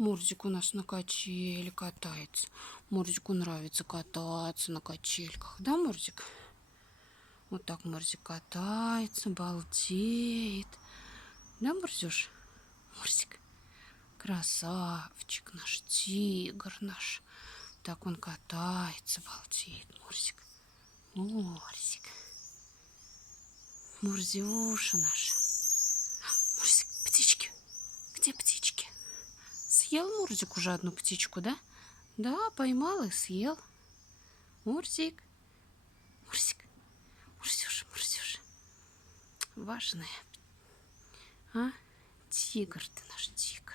Мурзик у нас на качели катается. Мурзику нравится кататься на качельках. Да, Мурзик? Вот так Мурзик катается, балдеет. Да, Мурзюш? Мурзик. Красавчик наш, тигр наш. Так он катается, балдеет, Мурзик. Мурзик. Мурзюша наш. Мурзик, птички. Где птички? Съел Мурзик уже одну птичку, да? Да, поймал и съел. Мурзик. Мурзик. Мурзюша, Мурзюша. Важная. А? Тигр ты наш, тигр.